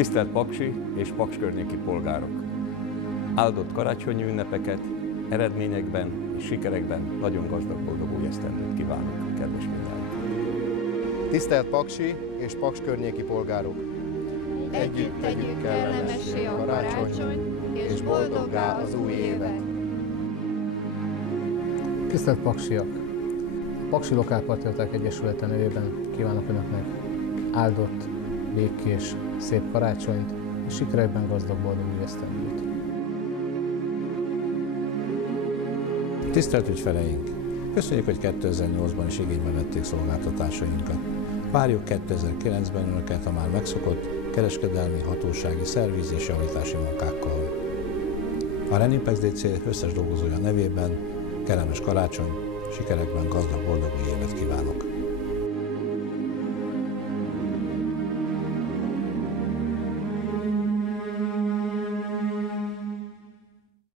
Tisztelt Paksi és Paks környéki polgárok! Áldott karácsonyi ünnepeket, eredményekben és sikerekben nagyon gazdag, boldog új esztendőt kívánok, kedves mindannyian! Tisztelt Paksi és Paks környéki polgárok! Együtt tegyük kellemessé a karácsony, és boldoggá az új évet! Tisztelt Paksiak! A Paksi Lokálpatrióták Egyesülete nevében kívánok Önöknek áldott, békés, szép karácsonyt és sikerekben gazdag, boldog új esztendőt! Tisztelt ügyfeleink! Köszönjük, hogy 2008-ban is igénybe vették szolgáltatásainkat. Várjuk 2009-ben Önöket a már megszokott kereskedelmi, hatósági, szerviz és javítási munkákkal. A Renipex DC összes dolgozója nevében kellemes karácsony, sikerekben gazdag, boldog új